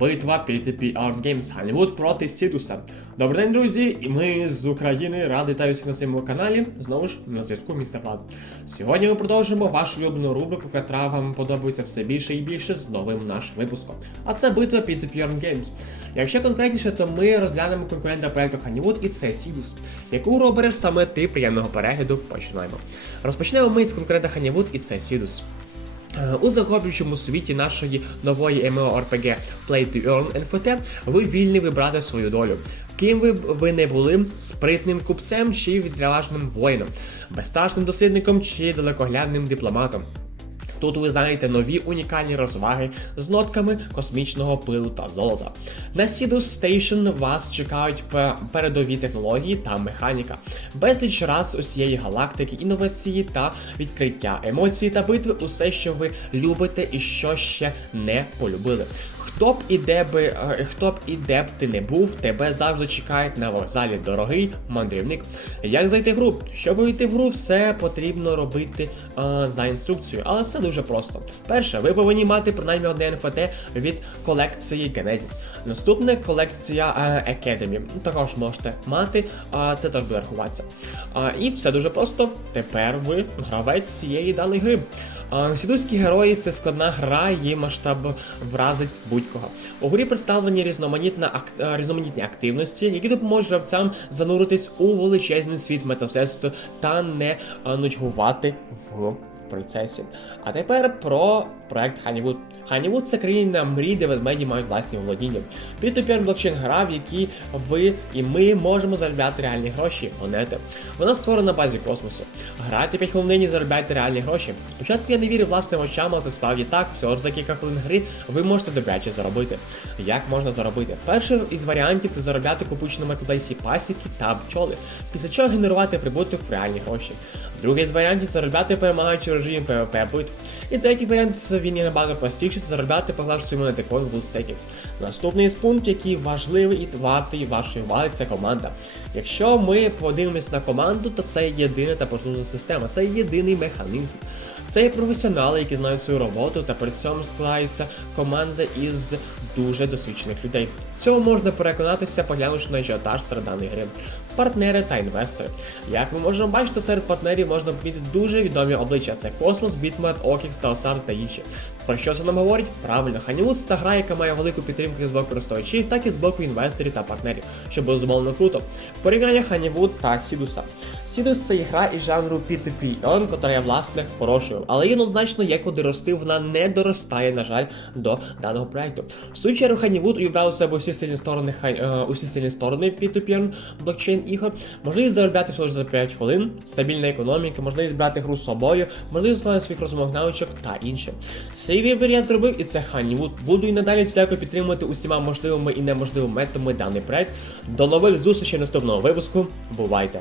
Битва P2P Art Games Hollywood проти Сідуса. Добрий день, друзі! І ми з України раді вітаю всіх на своєму каналі. Знову ж на зв'язку містер Влад. Сьогодні ми продовжимо вашу улюблену рубрику, яка вам подобається все більше і більше з новим нашим випуском. А це битва P2P Art Games. Якщо конкретніше, то ми розглянемо конкурента проекту Honeywood і це Сідус, яку робиш саме ти приємного перегляду. Починаємо. Розпочнемо ми з конкурента Honeywood і це Сідус. Е, У захоплюючому світі нашої нової MMORPG Play to Earn NFT ви вільні вибрати свою долю. Ким ви б ви не були спритним купцем чи відважним воїном, безстрашним дослідником чи далекоглядним дипломатом. Тут ви знайдете нові унікальні розваги з нотками космічного пилу та золота. На Sidus Station вас чекають передові технології та механіка, безліч раз усієї галактики, інновації та відкриття, емоції та битви, усе, що ви любите і що ще не полюбили. Хто б і де би, е, хто б і де б ти не був, тебе завжди чекають на вокзалі дорогий мандрівник. Як зайти в гру? Щоб вийти в гру, все потрібно робити е, за інструкцією, але все дуже просто. Перше, ви повинні мати принаймні одне NFT від колекції Genesis. Наступне колекція е, Academy. Також можете мати, а це теж буде рахуватися. А, і все дуже просто. Тепер ви гравець цієї даної гри. Сідуські герої це складна гра, її масштаб вразить будь-кого. У грі представлені е, різноманітні активності, які допоможуть гравцям зануритись у величезний світ метасесту та не нудьгувати в процесі. А тепер про проект Honeywood. Honeywood – це країна мрій, де ведмеді мають власні володіння. P2P блокчейн гра, в якій ви і ми можемо заробляти реальні гроші, монети. Вона створена на базі космосу. Грайте 5 хвилин і заробляйте реальні гроші. Спочатку я не вірив власним очам, але це справді так. Всього ж за кілька хвилин гри ви можете добряче заробити. Як можна заробити? Перший із варіантів це заробляти купуючи на маркетплейсі пасіки та бджоли, після чого генерувати прибуток в реальні гроші. Другий з варіантів заробляти перемагаючи в режимі PvP битв. І третій варіант це він є набагато простіше заробляти поглажуючи монети код в. Наступний з пункт, який важливий і вартий вашої уваги, це команда. Якщо ми подивимось на команду, то це єдина та потужна система, це єдиний механізм. Це є професіонали, які знають свою роботу, та при цьому складається команда із дуже досвідчених людей. Цього можна переконатися, поглянувши на ажіотаж серед даної гри. Партнери та інвестори. Як ми можемо бачити, серед партнерів можна помітити дуже відомі обличчя: це Космос, Bitmart, Окікс, Таосар та інші. Про що це нам говорить? Правильно, це та гра, яка має велику підтримку з боку користувачів, так і з боку інвесторів та партнерів, що безумовно круто. Порівняння Ханівуд та Сідуса. Сідус це гра із жанру P2P, он, котра є власне хорошою, але однозначно є куди рости, вона не доростає, на жаль, до даного проекту. В свою чергу Honeywood увібрав у себе усі сильні сторони хай- е, усі сильні сторони P2P блокчейн ігор, можливість заробляти всього за 5 хвилин, стабільна економіка, можливість брати гру з собою, можливість складати своїх розумових навичок та інше. Свій вибір я зробив, і це Honeywood. Буду і надалі всіляко підтримувати усіма можливими і неможливими методами даний проект. До нових зустрічей наступного випуску. Бувайте!